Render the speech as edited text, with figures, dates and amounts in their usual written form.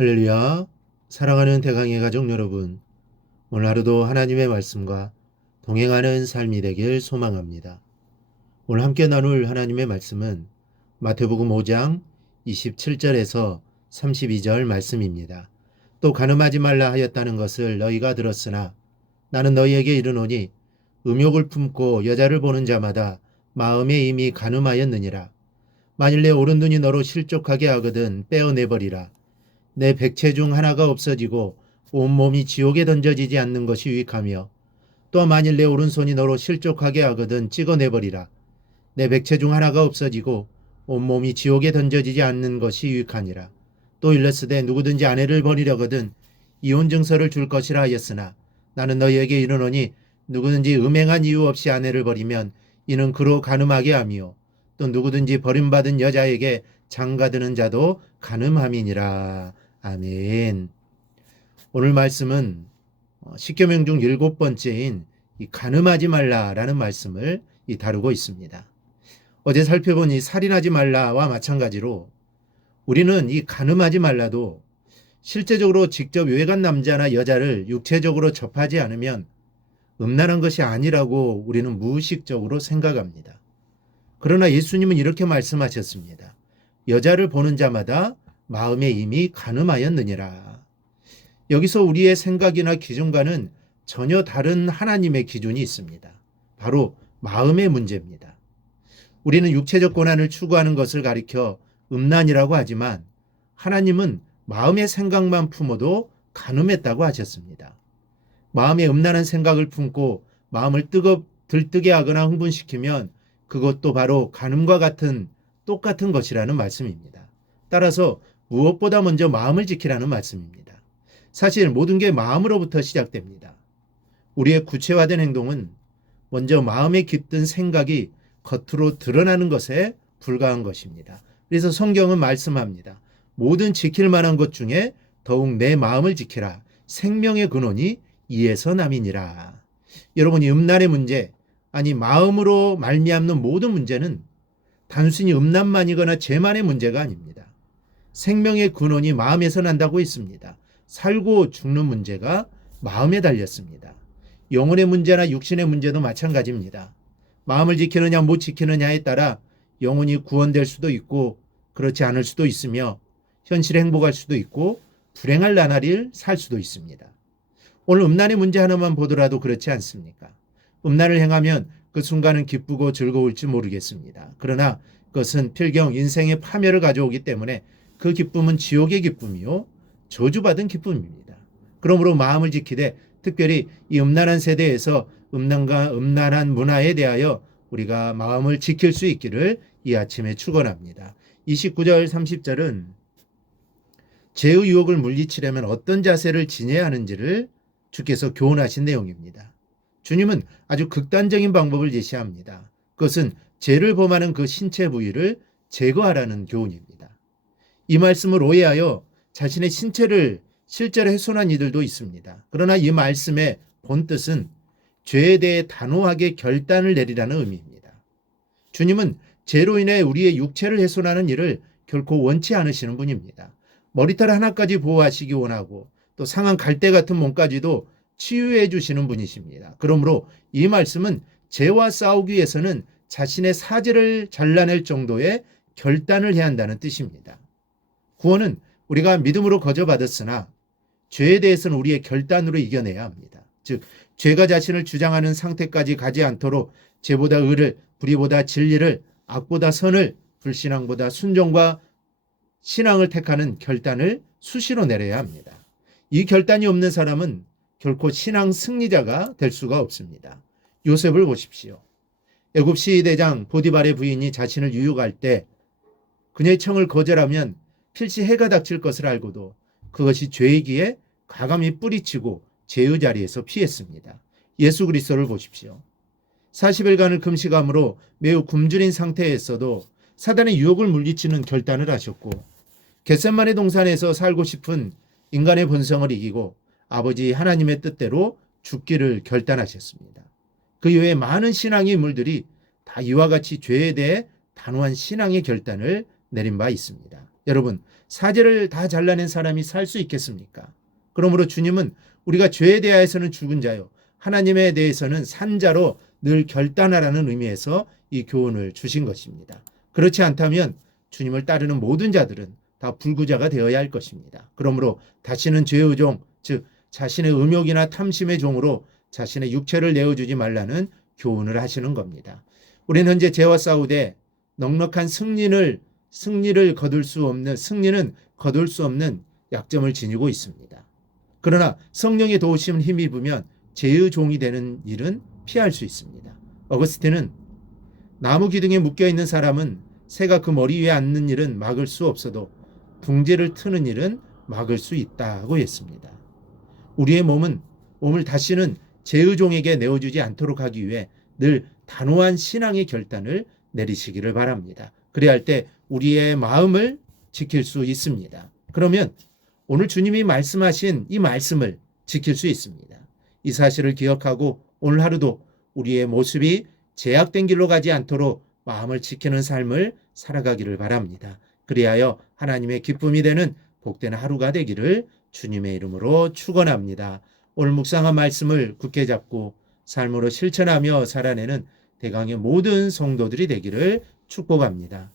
할렐루야. 사랑하는 대강의 가족 여러분, 오늘 하루도 하나님의 말씀과 동행하는 삶이 되길 소망합니다. 오늘 함께 나눌 하나님의 말씀은 마태복음 5장 27절에서 32절 말씀입니다. 또 간음하지 말라 하였다는 것을 너희가 들었으나 나는 너희에게 이르노니 음욕을 품고 여자를 보는 자마다 마음에 이미 간음하였느니라. 만일 내 오른눈이 너로 실족하게 하거든 빼어내버리라. 내 백체 중 하나가 없어지고 온몸이 지옥에 던져지지 않는 것이 유익하며, 또 만일 내 오른손이 너로 실족하게 하거든 찍어내버리라. 내 백체 중 하나가 없어지고 온몸이 지옥에 던져지지 않는 것이 유익하니라. 또 일렀으되 누구든지 아내를 버리려거든 이혼 증서를 줄 것이라 하였으나 나는 너희에게 이르노니 누구든지 음행한 이유 없이 아내를 버리면 이는 그로 간음하게 하며, 또 누구든지 버림받은 여자에게 장가드는 자도 간음함이니라. 아멘. 오늘 말씀은 십계명 중 7번째인 이 간음하지 말라라는 말씀을 다루고 있습니다. 어제 살펴본 이 살인하지 말라와 마찬가지로 우리는 이 간음하지 말라도 실제적으로 직접 외간 남자나 여자를 육체적으로 접하지 않으면 음란한 것이 아니라고 우리는 무의식적으로 생각합니다. 그러나 예수님은 이렇게 말씀하셨습니다. 여자를 보는 자마다 마음에 이미 간음하였느니라. 여기서 우리의 생각이나 기준과는 전혀 다른 하나님의 기준이 있습니다. 바로 마음의 문제입니다. 우리는 육체적 고난을 추구하는 것을 가리켜 음란이라고 하지만 하나님은 마음의 생각만 품어도 간음했다고 하셨습니다. 마음에 음란한 생각을 품고 마음을 들뜨게 하거나 흥분시키면 그것도 바로 간음과 같은 똑같은 것이라는 말씀입니다. 따라서 무엇보다 먼저 마음을 지키라는 말씀입니다. 사실 모든 게 마음으로부터 시작됩니다. 우리의 구체화된 행동은 먼저 마음에 깃든 생각이 겉으로 드러나는 것에 불과한 것입니다. 그래서 성경은 말씀합니다. 모든 지킬 만한 것 중에 더욱 내 마음을 지키라. 생명의 근원이 이에서 남이니라. 여러분이 음란의 문제, 아니 마음으로 말미암는 모든 문제는 단순히 음란만이거나 죄만의 문제가 아닙니다. 생명의 근원이 마음에서 난다고 했습니다. 살고 죽는 문제가 마음에 달렸습니다. 영혼의 문제나 육신의 문제도 마찬가지입니다. 마음을 지키느냐 못 지키느냐에 따라 영혼이 구원될 수도 있고 그렇지 않을 수도 있으며 현실에 행복할 수도 있고 불행할 나날을 살 수도 있습니다. 오늘 음란의 문제 하나만 보더라도 그렇지 않습니까? 음란을 행하면 그 순간은 기쁘고 즐거울지 모르겠습니다. 그러나 그것은 필경 인생의 파멸을 가져오기 때문에 그 기쁨은 지옥의 기쁨이요 저주받은 기쁨입니다. 그러므로 마음을 지키되 특별히 이 음란한 세대에서 음란한 문화에 대하여 우리가 마음을 지킬 수 있기를 이 아침에 축원합니다. 29절 30절은 죄의 유혹을 물리치려면 어떤 자세를 지녀야 하는지를 주께서 교훈하신 내용입니다. 주님은 아주 극단적인 방법을 제시합니다. 그것은 죄를 범하는 그 신체 부위를 제거하라는 교훈입니다. 이 말씀을 오해하여 자신의 신체를 실제로 훼손한 이들도 있습니다. 그러나 이 말씀의 본뜻은 죄에 대해 단호하게 결단을 내리라는 의미입니다. 주님은 죄로 인해 우리의 육체를 훼손하는 일을 결코 원치 않으시는 분입니다. 머리털 하나까지 보호하시기 원하고 또 상한 갈대 같은 몸까지도 치유해 주시는 분이십니다. 그러므로 이 말씀은 죄와 싸우기 위해서는 자신의 사지를 잘라낼 정도의 결단을 해야 한다는 뜻입니다. 구원은 우리가 믿음으로 거저받았으나 죄에 대해서는 우리의 결단으로 이겨내야 합니다. 즉 죄가 자신을 주장하는 상태까지 가지 않도록 죄보다 의를, 불의보다 진리를, 악보다 선을, 불신앙보다 순종과 신앙을 택하는 결단을 수시로 내려야 합니다. 이 결단이 없는 사람은 결코 신앙 승리자가 될 수가 없습니다. 요셉을 보십시오. 애굽 시대장 보디발의 부인이 자신을 유혹할 때 그녀의 청을 거절하면 필시 해가 닥칠 것을 알고도 그것이 죄이기에 과감히 뿌리치고 죄의 자리에서 피했습니다. 예수 그리스도를 보십시오. 40일간을 금식함으로 매우 굶주린 상태에서도 사단의 유혹을 물리치는 결단을 하셨고 겟세마네 동산에서 살고 싶은 인간의 본성을 이기고 아버지 하나님의 뜻대로 죽기를 결단하셨습니다. 그 이외에 많은 신앙의 인물들이 다 이와 같이 죄에 대해 단호한 신앙의 결단을 내린 바 있습니다. 여러분, 사제를 다 잘라낸 사람이 살 수 있겠습니까? 그러므로 주님은 우리가 죄에 대하여서는 죽은 자요, 하나님에 대해서는 산 자로 늘 결단하라는 의미에서 이 교훈을 주신 것입니다. 그렇지 않다면 주님을 따르는 모든 자들은 다 불구자가 되어야 할 것입니다. 그러므로 다시는 죄의 종, 즉 자신의 음욕이나 탐심의 종으로 자신의 육체를 내어주지 말라는 교훈을 하시는 겁니다. 우리는 현재 죄와 싸우되 넉넉한 승리는 거둘 수 없는 약점을 지니고 있습니다. 그러나 성령의 도우심을 힘입으면 죄의 종이 되는 일은 피할 수 있습니다. 어거스틴은 나무 기둥에 묶여있는 사람은 새가 그 머리 위에 앉는 일은 막을 수 없어도 둥지를 트는 일은 막을 수 있다고 했습니다. 우리의 몸을 다시는 죄의 종에게 내어주지 않도록 하기 위해 늘 단호한 신앙의 결단을 내리시기를 바랍니다. 그래야 할 때 우리의 마음을 지킬 수 있습니다. 그러면 오늘 주님이 말씀하신 이 말씀을 지킬 수 있습니다. 이 사실을 기억하고 오늘 하루도 우리의 모습이 제약된 길로 가지 않도록 마음을 지키는 삶을 살아가기를 바랍니다. 그리하여 하나님의 기쁨이 되는 복된 하루가 되기를 주님의 이름으로 축원합니다. 오늘 묵상한 말씀을 굳게 잡고 삶으로 실천하며 살아내는 대강의 모든 성도들이 되기를 축복합니다.